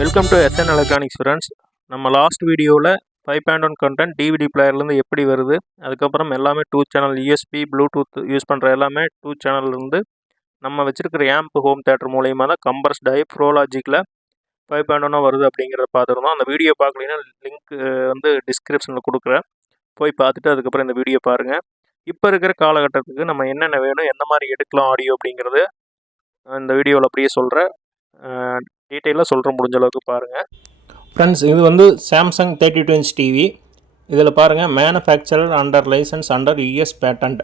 Welcome to SN electronics friends நம்ம last வீடியோவில் five point one content DVD பிளேயர்லேருந்து எப்படி வருது? அதுக்கப்புறம் எல்லாமே two channel USB Bluetooth use பண்ணுற எல்லாமே டூ சேனல்லேருந்து நம்ம வச்சுருக்கிற ஆம்ப் ஹோம் தேட்டர் மூலயமா தான் கம்பர்ஸ் டை ப்ரோலாஜிக்கில் ஃபைவ் பாயிண்ட் ஒன்னாக வருது அப்படிங்கிறத பார்த்துருந்தோம். அந்த வீடியோ பார்க்கலீங்கன்னா லிங்க் வந்து டிஸ்கிரிப்ஷனில் கொடுக்குறேன். போய் பார்த்துட்டு அதுக்கப்புறம் இந்த வீடியோ பாருங்கள் இப்போ இருக்கிற காலகட்டத்துக்கு நம்ம என்னென்ன வேணும் எந்த மாதிரி எடுக்கலாம் ஆடியோ அப்படிங்கிறது இந்த வீடியோவில் அப்படியே சொல்கிறேன் டீட்டெயிலாக சொல்கிற முடிஞ்ச அளவுக்கு பாருங்கள் ஃப்ரெண்ட்ஸ் இது வந்து Samsung thirty two inch TV இதில் பாருங்கள் manufacturer under licence under US patent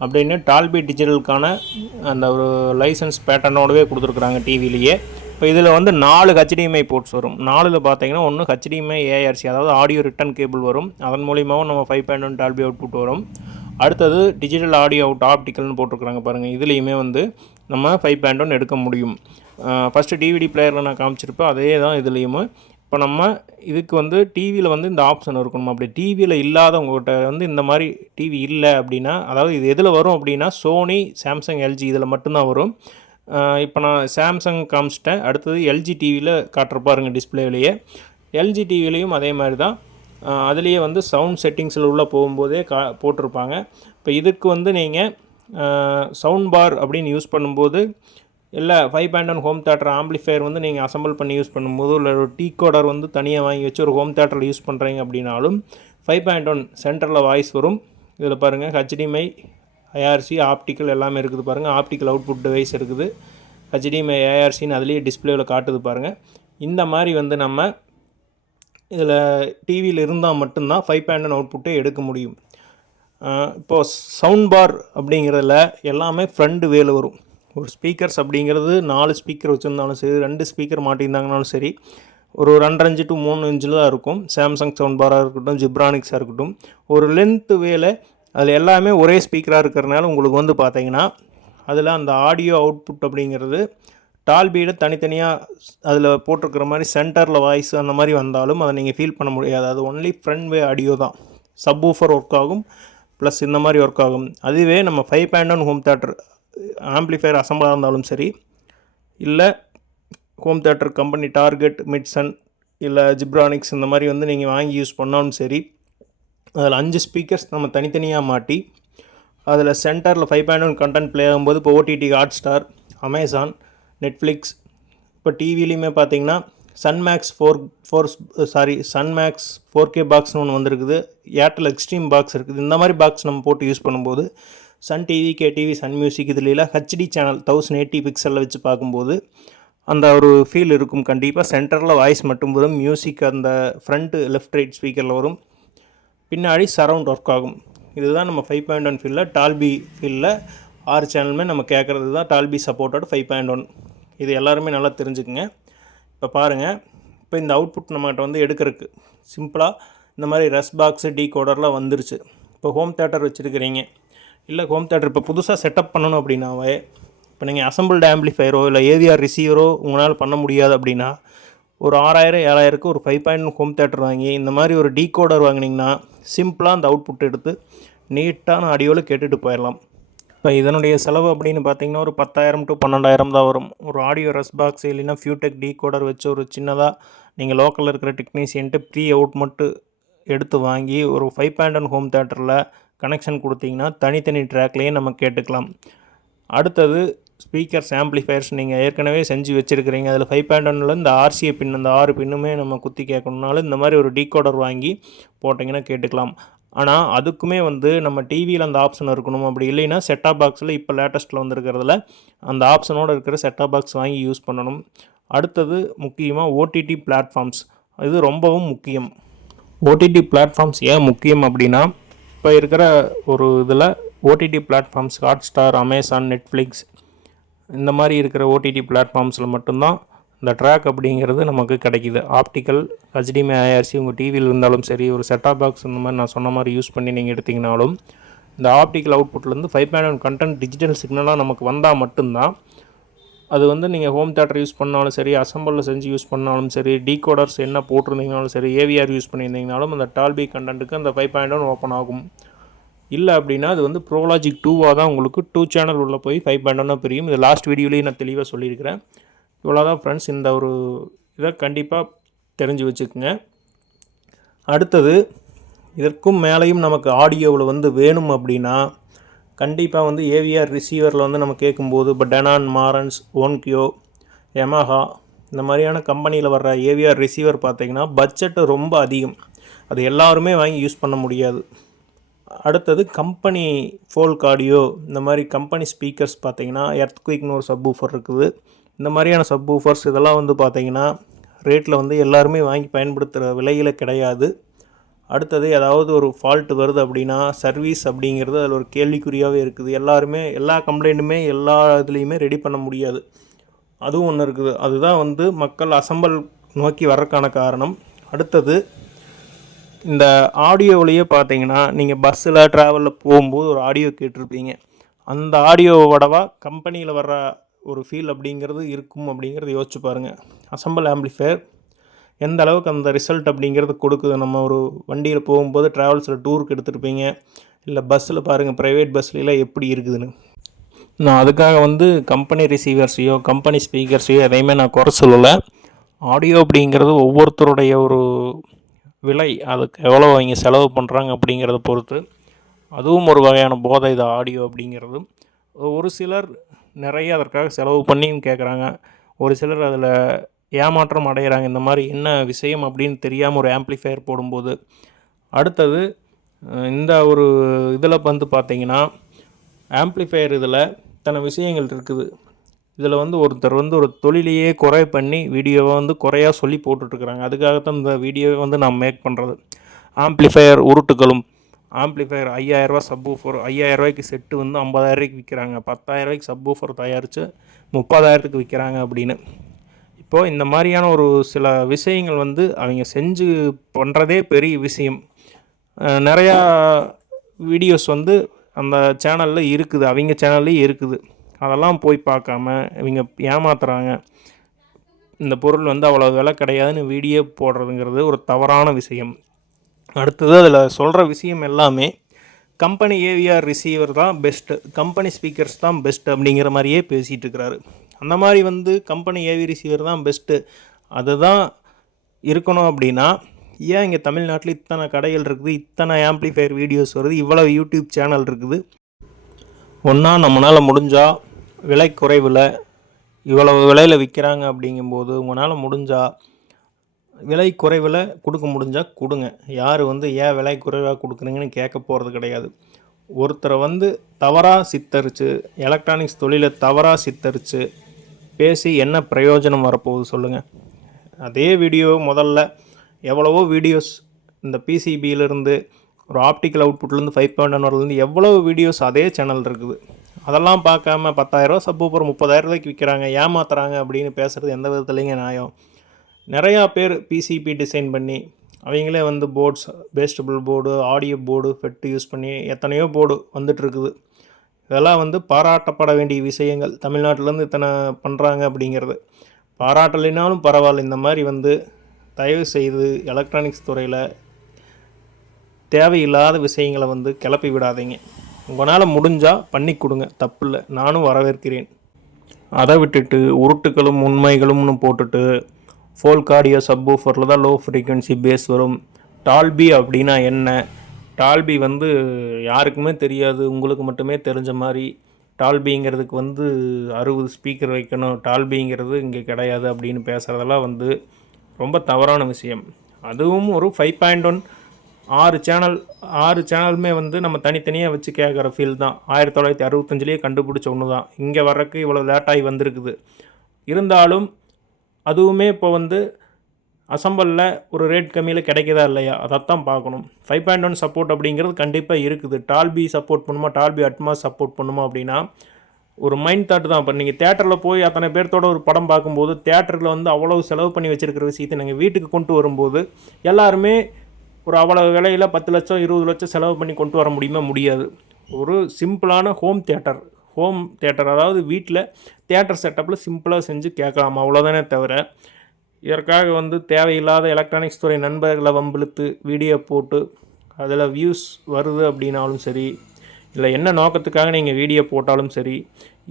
அப்படின்னு டால்பி டிஜிட்டலுக்கான அந்த ஒரு லைசன்ஸ் பேட்டர்னோடவே கொடுத்துருக்குறாங்க டிவிலேயே இப்போ இதில் வந்து நாலு ஹெச்டிஎம்ஐ போர்ட்ஸ் வரும். நாலில் பார்த்தீங்கன்னா ஒன்று ஹெச்டிஎம்ஐ ஏஆர்சி அதாவது ஆடியோ ரிட்டன் கேபிள் வரும். அதன் மூலியமாகவும் நம்ம five point one Dolby output வரும். அடுத்தது டிஜிட்டல் ஆடியோ அவுட் ஆப்டிக்கல்னு போட்டிருக்கிறாங்க பாருங்கள் இதுலேயுமே வந்து நம்ம ஃபைவ் பாயிண்ட் ஒன் எடுக்க முடியும். ஃபஸ்ட்டு டிவிடி பிளேயரில் நான் காமிச்சிருப்பேன். அதே தான் இதுலேயுமே. இப்போ நம்ம இதுக்கு வந்து டிவியில் வந்து இந்த ஆப்ஷன் இருக்கணும்? அப்படி டிவியில் இல்லாதவங்ககிட்ட வந்து இந்த மாதிரி டிவி இல்லை அப்படின்னா அதாவது இது எதில் வரும் அப்படின்னா சோனி சாம்சங் எல்ஜி இதில் மட்டும்தான் வரும். இப்போ நான் சாம்சங் காமிச்சிட்டேன். அடுத்தது எல்ஜி டிவியில் காட்டுற பாருங்கள் டிஸ்பிளேவிலேயே எல்ஜி டிவிலையும் அதே மாதிரி தான். அதுலேயே வந்து சவுண்ட் செட்டிங்ஸில் உள்ளே போகும்போதே கா போட்டிருப்பாங்க. இப்போ இதுக்கு வந்து நீங்கள் சவுண்ட் பார் அப்படின்னு யூஸ் பண்ணும்போது இல்லை five point one home theatre amplifier வந்து நீங்கள் அசம்பிள் பண்ணி யூஸ் பண்ணும்போது இல்லை ஒரு டீ கோடர் வந்து தனியாக வாங்கி வச்சு ஒரு ஹோம் தேட்டரில் யூஸ் பண்ணுறீங்க அப்படின்னாலும் ஃபைவ் பாயிண்ட் ஒன் சென்டரில் வாய்ஸ் வரும். இதில் பாருங்கள் ஹச்டிஎம்ஐ ஐஆர்சி ஆப்டிக்கல் எல்லாமே இருக்குது பாருங்கள் ஆப்டிக்கல் அவுட்புட் டிவைஸ் இருக்குது. ஹெச்டிஎம்ஐ ஏஆர்சின்னு அதுலேயே டிஸ்பிளேவில் காட்டுது பாருங்கள் இந்த மாதிரி வந்து நம்ம இதில் டிவியில் இருந்தால் மட்டும்தான் ஃபைவ் பாயிண்ட் ஒன் அவுட்புட்டே எடுக்க முடியும். இப்போது சவுண்ட் பார் அப்படிங்கிறதுல எல்லாமே ஃப்ரண்ட் வேலு வரும். ஒரு ஸ்பீக்கர்ஸ் அப்படிங்கிறது நாலு ஸ்பீக்கர் வச்சுருந்தாலும் சரி ரெண்டு ஸ்பீக்கர் மாட்டியிருந்தாங்கனாலும் சரி ஒரு ரெண்டரை இன்ச்சு டு மூணு இன்ச்சில் தான் இருக்கும். சாம்சங் சவுண்ட் பாராக இருக்கட்டும் ஜிப்ரானிக்ஸாக இருக்கட்டும். ஒரு லென்த்து வேலை அதில் எல்லாமே ஒரே ஸ்பீக்கராக இருக்கிறனால உங்களுக்கு வந்து பார்த்தீங்கன்னா அதில் அந்த ஆடியோ அவுட்புட் அப்படிங்கிறது டால்பீடு தனித்தனியாக அதில் போட்டிருக்கிற மாதிரி சென்டரில் வாய்ஸ் அந்த மாதிரி வந்தாலும் அதை நீங்கள் ஃபீல் பண்ண முடியாது. அது ஒன்லி ஃப்ரண்ட் வே ஆடியோ தான். சப் ஊஃபர் ஒர்க் ஆகும் ப்ளஸ் இந்த மாதிரி ஒர்க் ஆகும். அதுவே நம்ம five point one home theatre amplifier அசம்பிளாக இருந்தாலும் சரி இல்லை ஹோம் தேட்டர் கம்பெனி டார்கெட் மிட்சன் இல்லை ஜிப்ரானிக்ஸ் இந்த மாதிரி வந்து நீங்கள் வாங்கி யூஸ் பண்ணாலும் சரி அதில் அஞ்சு ஸ்பீக்கர்ஸ் நம்ம தனித்தனியாக மாட்டி அதில் சென்டரில் five point one content play ஆகும்போது இப்போ OTT Hotstar Amazon Netflix இப்போ டிவிலையுமே பார்த்தீங்கன்னா sun max four four sorry sun max four K பாக்ஸ்னு ஒன்று வந்திருக்குது ஏர்டெல் எக்ஸ்ட்ரீம் பாக்ஸ் இருக்குது இந்த மாதிரி பாக்ஸ் நம்ம போட்டு யூஸ் பண்ணும்போது Sun TV K TV Sun music இதுலாம் ஹெச்டி சேனல் தௌசண்ட் எயிட்டி பிக்சலில் வச்சு பார்க்கும்போது அந்த ஒரு ஃபீல் இருக்கும் கண்டிப்பாக சென்டரில் வாய்ஸ் மட்டும் வரும் மியூசிக் அந்த ஃப்ரண்ட்டு லெஃப்ட் ரைட் ஸ்பீக்கரில் வரும். பின்னாடி சரவுண்ட் ஒர்க் ஆகும். இதுதான் நம்ம ஃபைவ் பாயிண்ட் ஒன் ஃபீல்டில் டால்பி ஃபீல்டில் ஆறு சேனலுமே நம்ம கேட்குறது தான் Dolby supported five point one இது எல்லாருமே நல்லா தெரிஞ்சுக்குங்க. இப்போ பாருங்கள் இப்போ இந்த அவுட்புட் நம்மகிட்ட வந்து எடுக்கிறதுக்கு சிம்பிளாக இந்த மாதிரி ரெஸ் பாக்ஸு டீ கோடர்லாம் வந்துருச்சு. இப்போ ஹோம் தேட்டர் வச்சுருக்கிறீங்க. இல்லை ஹோம் தேட்டர் இப்போ புதுசாக செட்டப் பண்ணணும் அப்படின்னாவே இப்போ நீங்கள் அசம்பிள்டு ஆம்பிளிஃபையரோ இல்லை ஏவிஆர் ரிசீவரோ உங்களால் பண்ண முடியாது அப்படின்னா ஒரு ஆறாயிரம் ஏழாயிரக்கு ஒரு ஃபைவ் பாயிண்ட் ஹோம் தேட்டர் வாங்கி இந்த மாதிரி ஒரு டீகோடர் வாங்கினீங்கன்னா சிம்பிளாக அந்த அவுட்புட் எடுத்து நீட்டான ஆடியோவில் கேட்டுட்டு போயிடலாம். இப்போ இதனுடைய செலவு அப்படின்னு பார்த்தீங்கன்னா ஒரு பத்தாயிரம் டு பன்னெண்டாயிரம் தான் வரும். ஒரு ஆடியோ ரெஸ் பாக்ஸ் இல்லைன்னா ஃபியூடெக் டீகோடர் வச்சு ஒரு சின்னதாக நீங்கள் லோக்கலில் இருக்கிற டெக்னீஷியன்ட்டு ப்ரீ அவுட் மட்டும் எடுத்து வாங்கி ஒரு ஃபைவ் பாயிண்ட் ஒன் ஹோம் தேட்டரில் கனெக்ஷன் கொடுத்தீங்கன்னா தனித்தனி ட்ராக்லேயே நம்ம கேட்டுக்கலாம். அடுத்தது ஸ்பீக்கர்ஸ் ஆம்ப்ளிஃபயர்ஸ் நீங்கள் ஏற்கனவே செஞ்சு வச்சுருக்கிறீங்க. அதில் ஃபைவ் பாயிண்ட் ஒன்னில் இந்த ஆர்சிஏ பின் இந்த ஆறு பின்னுமே நம்ம குத்தி கேட்கணுனாலும் இந்த மாதிரி ஒரு டீகோடர் வாங்கி போட்டிங்கன்னா கேட்டுக்கலாம். ஆனால் அதுக்குமே வந்து நம்ம டிவியில் அந்த ஆப்ஷன் இருக்கணும். அப்படி இல்லைன்னா செட்டாப் பாக்ஸில் இப்போ லேட்டஸ்ட்டில் வந்துருக்கிறதுல அந்த ஆப்ஷனோடு இருக்கிற செட்டாப் பாக்ஸ் வாங்கி யூஸ் பண்ணணும். அடுத்தது முக்கியமாக ஓடிடி பிளாட்ஃபார்ம்ஸ் இது ரொம்பவும் முக்கியம். ஓடிடி பிளாட்ஃபார்ம்ஸ் ஏன் முக்கியம் அப்படின்னா இப்போ இருக்கிற ஒரு இதில் OTT platforms Hotstar Amazon Netflix இந்த மாதிரி இருக்கிற ஓடிடி பிளாட்ஃபார்ம்ஸில் மட்டும்தான் இந்த ட்ராக் அப்படிங்கிறது நமக்கு கிடைக்கிது. ஆப்டிக்கல் ஹச்டிமி ஐஆர்சி உங்கள் டிவியில் இருந்தாலும் சரி ஒரு செட்டாப் பாக்ஸ் இந்த மாதிரி நான் சொன்ன மாதிரி யூஸ் பண்ணி நீங்கள் எடுத்திங்கனாலும் இந்த optical அவுட்புட்லேருந்து five point one content digital சிக்னலாக நமக்கு வந்தால் மட்டும்தான் அது வந்து நீங்கள் ஹோம் தேட்டர் யூஸ் பண்ணாலும் சரி அசம்பிளில் செஞ்சு யூஸ் பண்ணாலும் சரி டீகோடர்ஸ் என்ன போட்டிருந்தீங்கனாலும் சரி ஏவிஆர் யூஸ் பண்ணியிருந்தீங்கனாலும் அந்த டால்பி கண்டென்ட்டுக்கு அந்த ஃபைவ் பாயிண்ட் ஒன் ஓப்பன் ஆகும். இல்லை அப்படின்னா அது வந்து ப்ரோலாஜிக் டூவாக தான் உங்களுக்கு டூ சேனல் உள்ளே போய் ஃபைவ் பாயிண்ட் ஒன்னாக பிரியும். இது லாஸ்ட் வீடியோலேயே நான் தெளிவாக சொல்லியிருக்கிறேன். இவ்வளோதான் ஃப்ரெண்ட்ஸ் இந்த ஒரு இதை கண்டிப்பாக தெரிஞ்சு வச்சுக்கோங்க. அடுத்தது இதற்கும் மேலேயும் நமக்கு ஆடியோவில் வந்து வேணும் அப்படின்னா கண்டிப்பாக வந்து ஏவிஆர் ரிசீவரில் வந்து நம்ம கேட்கும்போது இப்போ டெனான் மாரன்ஸ் ஓன்கியோ எமஹா இந்த மாதிரியான கம்பெனியில் வர்ற ஏவிஆர் ரிசீவர் பார்த்திங்கன்னா பட்ஜெட்டு ரொம்ப அதிகம். அது எல்லாருமே வாங்கி யூஸ் பண்ண முடியாது. அடுத்தது கம்பெனி ஃபோல் கார்டியோ இந்த மாதிரி கம்பெனி ஸ்பீக்கர்ஸ் பார்த்தீங்கன்னா எர்த்குயிக்னு ஒரு சப் ஊஃபர் இருக்குது. இந்த மாதிரியான சப் ஊஃபர்ஸ் இதெல்லாம் வந்து பார்த்தீங்கன்னா ரேட்டில் வந்து எல்லாருமே வாங்கி பயன்படுத்துகிற விலையில் கிடையாது. அடுத்தது ஏதாவது ஒரு ஃபால்ட் வருது அப்படின்னா சர்வீஸ் அப்படிங்கிறது அதில் ஒரு கேள்விக்குறியாகவே இருக்குது. எல்லாருமே எல்லா கம்ப்ளைண்ட்டுமே எல்லா இதுலேயுமே ரெடி பண்ண முடியாது. அதுவும் ஒன்று இருக்குது. அதுதான் வந்து மக்கள் அசம்பல் நோக்கி வர்றதுக்கான காரணம். அடுத்தது இந்த ஆடியோவிலேயே பார்த்தீங்கன்னா நீங்கள் பஸ்ஸில் ட்ராவலில் போகும்போது ஒரு ஆடியோ கேட்டிருப்பீங்க. அந்த ஆடியோவோடவா கம்பெனியில் வர்ற ஒரு ஃபீல் அப்படிங்கிறது இருக்கும் அப்படிங்கிறத யோசிச்சு பாருங்கள் அசம்பல் ஆம்பிளிஃபயர் எந்த அளவுக்கு அந்த ரிசல்ட் அப்படிங்கிறது கொடுக்குது? நம்ம ஒரு வண்டியில் போகும்போது ட்ராவல்ஸில் டூருக்கு எடுத்துருப்பீங்க. இல்லை பஸ்ஸில் பாருங்கள் ப்ரைவேட் பஸ்லாம் எப்படி இருக்குதுன்னு. நான் அதுக்காக வந்து கம்பெனி ரிசீவர்ஸையோ கம்பெனி ஸ்பீக்கர்ஸையோ எதையுமே நான் குறை சொல்லலை. ஆடியோ அப்படிங்கிறது ஒவ்வொருத்தருடைய ஒரு விலை அதுக்கு எவ்வளோ அவங்க செலவு பண்ணுறாங்க அப்படிங்கிறத பொறுத்து. அதுவும் ஒரு வகையான போதை இது ஆடியோ அப்படிங்கிறது ஒரு சிலர் நிறைய அதற்காக செலவு பண்ணியும் கேட்குறாங்க ஒரு சிலர் அதில் ஏமாற்றம் அடைகிறாங்க இந்த மாதிரி என்ன விஷயம் அப்படின்னு தெரியாமல் ஒரு ஆம்ப்ளிஃபையர் போடும்போது. அடுத்தது இந்த ஒரு இதில் வந்து பார்த்திங்கன்னா ஆம்ப்ளிஃபையர் இதில் தன விஷயங்கள் இருக்குது. இதில் வந்து ஒருத்தர் வந்து ஒரு தொழிலையே குறை பண்ணி வீடியோவை வந்து குறையாக சொல்லி போட்டுட்ருக்குறாங்க. அதுக்காகத்தான் இந்த வீடியோவை வந்து நான் மேக் பண்ணுறது ஆம்ப்ளிஃபையர் உருட்டுகளும் ஆம்ப்ளிஃபையர் ஐயாயிரரூவா சப் ஊஃபர் ஐயாயிரரூவாய்க்கு செட்டு வந்து ஐம்பதாயிரரூவாய்க்கு விற்கிறாங்க பத்தாயிரரூவாய்க்கு சப் ஊஃபர் தயாரித்து முப்பதாயிரத்துக்கு விற்கிறாங்க அப்படின்னு. இப்போது இந்த மாதிரியான ஒரு சில விஷயங்கள் வந்து அவங்க செஞ்சு பண்ணுறதே பெரிய விஷயம். நிறையா வீடியோஸ் வந்து அந்த சேனலில் இருக்குது. அவங்க சேனல்லையும் இருக்குது. அதெல்லாம் போய் பார்க்காம இவங்க ஏமாத்துறாங்க. இந்த பொருள் வந்து அவ்வளோ விலை கிடையாதுன்னு வீடியோ போடுறதுங்கிறது ஒரு தவறான விஷயம். அடுத்தது அதில் சொல்கிற விஷயம் எல்லாமே கம்பெனி ஏவிஆர் ரிசீவர் தான் பெஸ்ட்டு கம்பெனி ஸ்பீக்கர்ஸ் தான் பெஸ்ட் அப்படிங்கிற மாதிரியே பேசிகிட்டு இருக்கிறாரு. அந்த மாதிரி வந்து கம்பெனி ஏவி ரிசீவர் தான் பெஸ்ட்டு அதுதான் இருக்கணும் அப்படின்னா ஏன் இங்கே தமிழ்நாட்டில் இத்தனை கடைகள் இருக்குது இத்தனை ஆம்ப்ளிஃபையர் வீடியோஸ் வருது இவ்வளோ யூடியூப் சேனல் இருக்குது? ஒன்றா நம்மளால் முடிஞ்சால் விலை குறைவில் இவ்வளவு விலையில் விற்கிறாங்க அப்படிங்கும்போது உங்களால் முடிஞ்சால் விலை குறைவில் கொடுக்க முடிஞ்சால் கொடுங்க. யார் வந்து ஏன் விலை குறைவாக கொடுக்குறீங்கன்னு கேட்க போகிறது கிடையாது. ஒருத்தரை வந்து தவறாக சித்தரித்து எலக்ட்ரானிக்ஸ் தொழிலை தவறாக சித்தரித்து பேசி என்ன பிரயோஜனம் வரப்போகுது சொல்லுங்கள் அதே வீடியோ முதல்ல எவ்வளவோ வீடியோஸ் இந்த பிசிபியிலேருந்து ஒரு ஆப்டிக்கல் அவுட்புட்லேருந்து ஃபைவ் பாயிண்ட் ஒன்லேருந்து எவ்வளோ வீடியோஸ் அதே சேனல் இருக்குது. அதெல்லாம் பார்க்காம பத்தாயிரரூவா சப்பூப்பர் முப்பதாயிரரூவாய்க்கு விற்கிறாங்க ஏமாத்துறாங்க அப்படின்னு பேசுகிறது எந்த விதத்துலேங்க நியாயம். நிறையா பேர் பிசிபி டிசைன் பண்ணி அவங்களே வந்து போர்ட்ஸ் வேஸ்டபிள் போர்டு ஆடியோ போர்டு ஃபெட்டு யூஸ் பண்ணி எத்தனையோ போர்டு வந்துட்டுருக்குது இதெல்லாம் வந்து பாராட்டப்பட வேண்டிய விஷயங்கள். தமிழ்நாட்டிலேருந்து இத்தனை பண்ணுறாங்க அப்படிங்கிறது. பாராட்டலைனாலும் பரவாயில்ல. இந்த மாதிரி வந்து தயவு செய்து எலக்ட்ரானிக்ஸ் துறையில் தேவையில்லாத விஷயங்களை வந்து கிளப்பி விடாதீங்க. உங்களால் முடிஞ்சால் பண்ணி கொடுங்க. தப்பில்லை. நானும் வரவேற்கிறேன். அதை விட்டுட்டு உருட்டுகளும் உண்மைகளும்னு போட்டுட்டு ஃபோல்க் ஆடியோ சப்வூஃபரில் தான் லோ ஃப்ரீக்குவென்சி பேஸ் வரும். டால்பி அப்படின்னா என்ன? டால்பி வந்து யாருக்குமே தெரியாது உங்களுக்கு மட்டுமே தெரிஞ்ச மாதிரி. டால்பிங்கிறதுக்கு வந்து அறுபது ஸ்பீக்கர் வைக்கணும். டால்பிங்கிறது இங்கே கிடையாது அப்படின்னு பேசுகிறதெல்லாம் வந்து ரொம்ப தவறான விஷயம். அதுவும் ஒரு ஃபைவ் பாயிண்ட் ஒன் ஆறு சேனல் ஆறு சேனலுமே வந்து நம்ம தனித்தனியாக வச்சு கேட்குற ஃபீல் தான். ஆயிரத்தி தொள்ளாயிரத்தி அறுபத்தஞ்சிலேயே கண்டுபிடிச்ச ஒன்று தான் இங்கே வர்றதுக்கு இவ்வளோ லேட்டாகி வந்திருக்குது. இருந்தாலும் அதுவுமே இப்போ வந்து அசம்பலில் ஒரு ரேட் கம்மியில் கிடைக்குதா இல்லையா? அதைத்தான் பார்க்கணும். ஃபைவ் பாயிண்ட் ஒன் சப்போர்ட் அப்படிங்கிறது கண்டிப்பாக இருக்குது. டால்பி சப்போர்ட் பண்ணுமா? டால்பி அட்மாஸ் சப்போர்ட் பண்ணுமா அப்படின்னா ஒரு மைண்ட் தாட் தான். இப்போ நீங்கள் தேட்டரில் போய் அத்தனை பேர்த்தோட ஒரு படம் பார்க்கும்போது தேட்டரில் வந்து அவ்வளோ செலவு பண்ணி வச்சுருக்கிற விஷயத்தை நீங்கள் வீட்டுக்கு கொண்டு வரும்போது எல்லாருமே ஒரு அவ்வளோ விலையில் பத்து லட்சம் இருபது லட்சம் செலவு பண்ணி கொண்டு வர முடியுமா? முடியாது. ஒரு சிம்பிளான ஹோம் தேட்டர் ஹோம் தேட்டர் அதாவது வீட்டில் தேட்டர் செட்டப்பில் சிம்பிளாக செஞ்சு கேட்கலாம். அவ்வளோதானே தவிர இதற்காக வந்து தேவையில்லாத எலக்ட்ரானிக்ஸ் துறை நண்பர்களை வம்பிழுத்து வீடியோ போட்டு அதில் வியூஸ் வருது அப்படின்னாலும் சரி இல்லை என்ன நோக்கத்துக்காக நீங்கள் வீடியோ போட்டாலும் சரி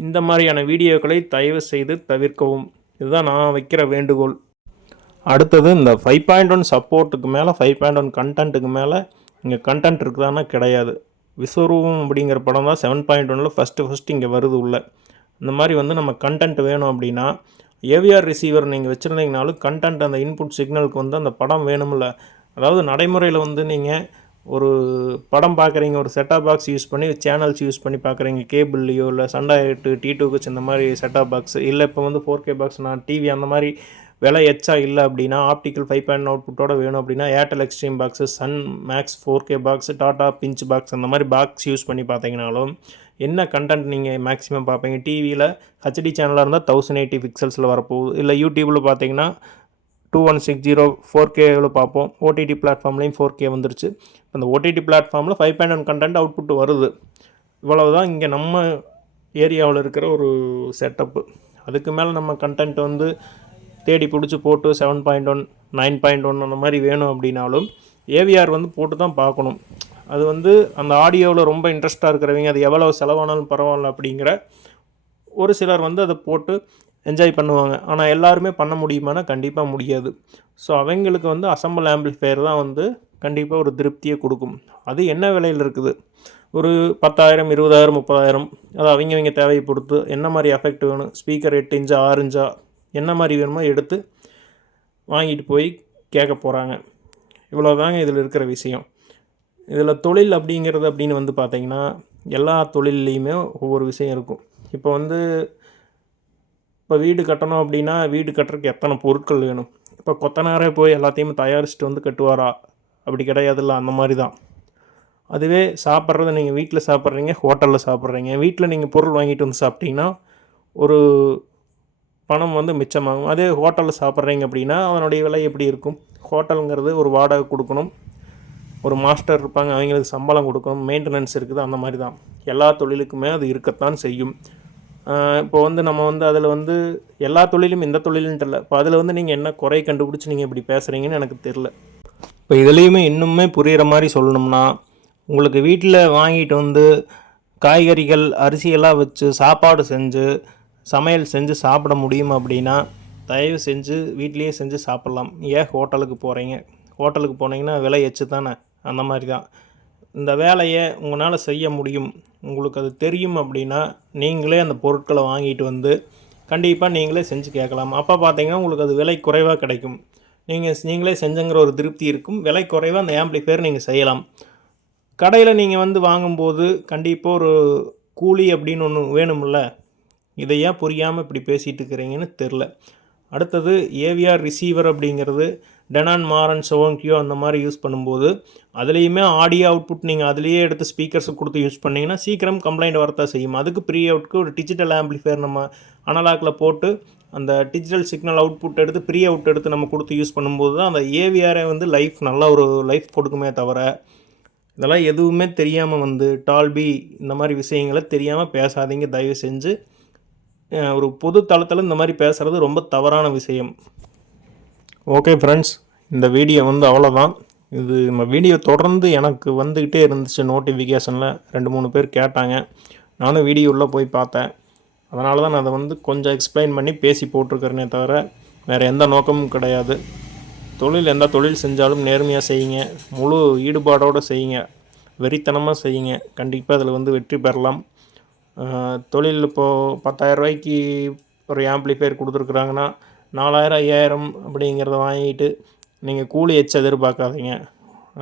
இந்த மாதிரியான வீடியோக்களை தயவு செய்து தவிர்க்கவும். இதுதான் நான் வைக்கிற வேண்டுகோள். அடுத்தது இந்த ஃபைவ் பாயிண்ட் ஒன் சப்போர்ட்டுக்கு மேலே ஃபைவ் பாயிண்ட் ஒன் கண்டென்ட்டுக்கு மேலே இங்கே கண்டென்ட் இருக்குதான்னா கிடையாது. விஸ்வரூபம் அப்படிங்கிற படம் தான் செவன் பாயிண்ட் ஒனில் ஃபஸ்ட்டு ஃபஸ்ட்டு இங்கே வருது உள்ள. இந்த மாதிரி வந்து நம்ம கண்டென்ட் வேணும் அப்படின்னா ஏவிஆர் ரிசீவர் நீங்கள் வச்சுருந்தீங்கனாலும் கண்டென்ட் அந்த இன்புட் சிக்னலுக்கு வந்து அந்த படம் வேணும்ல. அதாவது நடைமுறையில் வந்து நீங்கள் ஒரு படம் பார்க்குறீங்க ஒரு செட்டாப் பாக்ஸ் யூஸ் பண்ணி சேனல்ஸ் யூஸ் பண்ணி பார்க்குறீங்க கேபிள்லையோ இல்லை சண்டா எட்டு டி டூக்கு இந்த மாதிரி செட்டாப் பாக்ஸ் இல்லை இப்போ வந்து ஃபோர் கே பாக்ஸ் நான் டிவி அந்த மாதிரி விலை எச்சா இல்லை அப்படின்னா ஆப்டிக்கல் ஃபைவ் பாயிண்ட் அவுட்புட்டோட வேணும் அப்படின்னா Airtel Xtreme box Sun Max four K box Tata pinch box அந்த மாதிரி பாக்ஸ் யூஸ் பண்ணி பார்த்தீங்கனாலும் என்ன கண்டென்ட் நீங்கள் மேக்ஸிமம் பார்ப்பீங்க? டிவியில் ஹச்டி சேனலாக இருந்தால் தௌசண்ட் எயிட்டி பிக்சல்ஸில் வரப்போகுது. இல்லை யூடியூப்பில் பார்த்தீங்கன்னா two one six zero four Cavill பார்ப்போம். ஓடிடி பிளாட்ஃபார்ம்லேயும் ஃபோர் கே வந்துருச்சு. அந்த ஓடிடி பிளாட்ஃபார்மில் five point one content output வருது. இவ்வளவு தான் இங்கே நம்ம ஏரியாவில் இருக்கிற ஒரு செட்டப்பு அதுக்கு மேலே நம்ம கண்டென்ட் வந்து தேடி பிடிச்சி போட்டு seven point one nine point one அந்த மாதிரி வேணும் அப்படின்னாலும் ஏவிஆர் வந்து போட்டு தான் பார்க்கணும். அது வந்து அந்த ஆடியோவில் ரொம்ப இன்ட்ரெஸ்ட்டாக இருக்கிறவங்க அது எவ்வளோ செலவானாலும் பரவாயில்ல அப்படிங்கிற ஒரு சிலர் வந்து அதை போட்டு என்ஜாய் பண்ணுவாங்க. ஆனால் எல்லாருமே பண்ண முடியுமானா கண்டிப்பாக முடியாது. ஸோ அவங்களுக்கு வந்து அசம்பிள் ஆம்பிளிஃபையர் தான் வந்து கண்டிப்பாக ஒரு திருப்தியை கொடுக்கும். அது என்ன விலையில் இருக்குது? ஒரு பத்தாயிரம் இருபதாயிரம் முப்பதாயிரம் அது அவங்கவங்க தேவையை பொறுத்து என்ன மாதிரி எஃபெக்ட் வேணும்? ஸ்பீக்கர் எட்டு இன்ச்சா ஆறு இன்ச்சா என்ன மாதிரி வேணுமோ எடுத்து வாங்கிட்டு போய் கேட்க போகிறாங்க இவ்வளோதாங்க இதில் இருக்கிற விஷயம். இதில் தொழில் அப்படிங்கிறது அப்படின்னு வந்து பார்த்திங்கன்னா எல்லா தொழில்லையுமே ஒவ்வொரு விஷயம் இருக்கும். இப்போ வந்து இப்போ வீடு கட்டணும் அப்படின்னா வீடு கட்டுறதுக்கு எத்தனை பொருட்கள் வேணும்? இப்போ கொத்தனாரே போய் எல்லாத்தையுமே தயாரிச்சுட்டு வந்து கட்டுவாரா? அப்படி கிடையாதுல்ல அந்த மாதிரி தான். அதுவே சாப்பிட்றத நீங்கள் வீட்டில் சாப்பிட்றீங்க ஹோட்டலில் சாப்பிட்றீங்க. வீட்டில் நீங்கள் பொருள் வாங்கிட்டு வந்து சாப்பிட்டீங்கன்னா ஒரு பணம் வந்து மிச்சமாகும். அதே ஹோட்டலில் சாப்பிட்றீங்க அப்படின்னா அதனுடைய விலை எப்படி இருக்கும்? ஹோட்டலுங்கிறது ஒரு வாடகை கொடுக்கணும். ஒரு மாஸ்டர் இருப்பாங்க அவங்களுக்கு சம்பளம் கொடுக்கணும் மெயின்டெனன்ஸ் இருக்குது அந்த மாதிரி தான் எல்லா தொழிலுக்குமே அது இருக்கத்தான் செய்யும். இப்போ வந்து நம்ம வந்து அதில் வந்து எல்லா தொழிலும் இந்த தொழிலுன்ட்டு இல்லை இப்போ அதில் வந்து நீங்கள் என்ன குறை கண்டுபிடிச்சி நீங்கள் இப்படி பேசுகிறீங்கன்னு எனக்கு தெரில இப்போ இதுலேயுமே இன்னுமே புரிகிற மாதிரி சொல்லணும்னா உங்களுக்கு வீட்டில் வாங்கிட்டு வந்து காய்கறிகள் அரிசியெல்லாம் வச்சு சாப்பாடு செஞ்சு சமையல் செஞ்சு சாப்பிட முடியும் அப்படின்னா தயவு செஞ்சு வீட்லேயே செஞ்சு சாப்பிட்லாம். ஏன் ஹோட்டலுக்கு போகிறீங்க ஹோட்டலுக்கு போனீங்கன்னா விலை எச்சு தானே அந்த மாதிரி தான். இந்த வேலையை உங்களால் செய்ய முடியும். உங்களுக்கு அது தெரியும் அப்படின்னா நீங்களே அந்த பொருட்களை வாங்கிட்டு வந்து கண்டிப்பாக நீங்களே செஞ்சு கேட்கலாம். அப்போ பார்த்தீங்கன்னா உங்களுக்கு அது விலை குறைவாக கிடைக்கும். நீங்கள் நீங்களே செஞ்சங்கிற ஒரு திருப்தி இருக்கும். விலை குறைவாக அந்த ஆம்பிளிஃபையர் நீங்கள் செய்யலாம். கடையில் நீங்கள் வந்து வாங்கும்போது கண்டிப்பாக ஒரு கூலி அப்படின்னு ஒன்று வேணும்ல? இதை ஏன் புரியாமல் இப்படி பேசிகிட்டு இருக்கிறீங்கன்னு தெரில அடுத்தது ஏவிஆர் ரிசீவர் அப்படிங்கிறது டெனான் மாரன் சோங்கியோ அந்த மாதிரி யூஸ் பண்ணும்போது அதுலேயுமே ஆடியோ அவுட்புட் நீங்கள் அதுலேயே எடுத்து ஸ்பீக்கர்ஸ் கொடுத்து யூஸ் பண்ணிங்கன்னா சீக்கிரம் கம்ப்ளைண்ட் வரத்தான் செய்யும். அதுக்கு ப்ரீ அவுட்க்கு ஒரு டிஜிட்டல் ஆம்பிளிஃபையர் நம்ம அனலாக்கில் போட்டு அந்த டிஜிட்டல் சிக்னல் அவுட்புட் எடுத்து ப்ரீ அவுட் எடுத்து நம்ம கொடுத்து யூஸ் பண்ணும்போது தான் அந்த ஏவிஆரை வந்து லைஃப் நல்ல ஒரு லைஃப் கொடுக்குமே தவிர இதெல்லாம் எதுவுமே தெரியாமல் வந்து டால்பி இந்த மாதிரி விஷயங்களை தெரியாமல் பேசாதீங்க. தயவு செஞ்சு ஒரு பொது தளத்தில் இந்த மாதிரி பேசுகிறது ரொம்ப தவறான விஷயம். ஓகே ஃப்ரெண்ட்ஸ் இந்த வீடியோ வந்து அவ்வளோதான் இது நம்ம வீடியோ தொடர்ந்து எனக்கு வந்துக்கிட்டே இருந்துச்சு நோட்டிஃபிகேஷனில் ரெண்டு மூணு பேர் கேட்டாங்க. நானும் வீடியோ உள்ளே போய் பார்த்தேன். அதனால தான் நான் அதை வந்து கொஞ்சம் எக்ஸ்பிளைன் பண்ணி பேசி போட்டிருக்கிறேனே தவிர வேறு எந்த நோக்கமும் கிடையாது. தொழில் எந்த தொழில் செஞ்சாலும் நேர்மையாக செய்யுங்க. முழு ஈடுபாடோடு செய்யுங்க. வெறித்தனமாக செய்யுங்க. கண்டிப்பாக அதில் வந்து வெற்றி பெறலாம். தொழில் இப்போது பத்தாயிரம் ரூபாய்க்கு ஒரு ஆம்ப்ளிஃபையர் கொடுத்துருக்குறாங்கன்னா நாலாயிரம் ஐயாயிரம் அப்படிங்கிறத வாங்கிட்டு நீங்கள் கூலி எச்சு எதிர்பார்க்காதீங்க.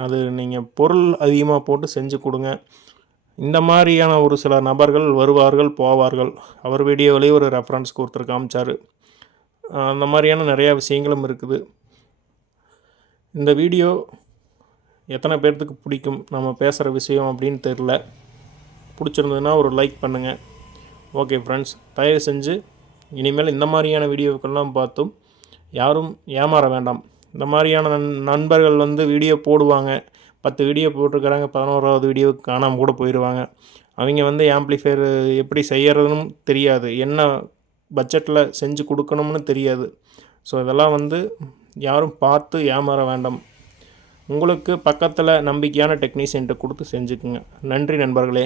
அது நீங்கள் பொருள் அதிகமாக போட்டு செஞ்சு கொடுங்க. இந்த மாதிரியான ஒரு சில நபர்கள் வருவார்கள் போவார்கள். அவர் வீடியோவிலேயே ஒரு ரெஃபரன்ஸ் கொடுத்துரு காமிச்சார். அந்த மாதிரியான நிறையா விஷயங்களும் இருக்குது. இந்த வீடியோ எத்தனை பேர்த்துக்கு பிடிக்கும்? நம்ம பேசுகிற விஷயம் அப்படின்னு தெரில பிடிச்சிருந்ததுன்னா ஒரு லைக் பண்ணுங்கள் ஓகே ஃப்ரெண்ட்ஸ் தயவு செஞ்சு இனிமேல் இந்த மாதிரியான வீடியோக்கெல்லாம் பார்த்தும் யாரும் ஏமாற வேண்டாம். இந்த மாதிரியான நண் நண்பர்கள் வந்து வீடியோ போடுவாங்க. பத்து வீடியோ போட்டிருக்கிறாங்க. பதினோராவது வீடியோவுக்கு காணாமல் கூட போயிடுவாங்க. அவங்க வந்து ஆம்ப்ளிஃபையர் எப்படி செய்கிறதுன்னு தெரியாது. என்ன பட்ஜெட்டில் செஞ்சு கொடுக்கணும்னு தெரியாது. ஸோ இதெல்லாம் வந்து யாரும் பார்த்து ஏமாற வேண்டாம். உங்களுக்கு பக்கத்தில் நம்பிக்கையான டெக்னீஷியன்ட்டு கொடுத்து செஞ்சுக்குங்க. நன்றி நண்பர்களே.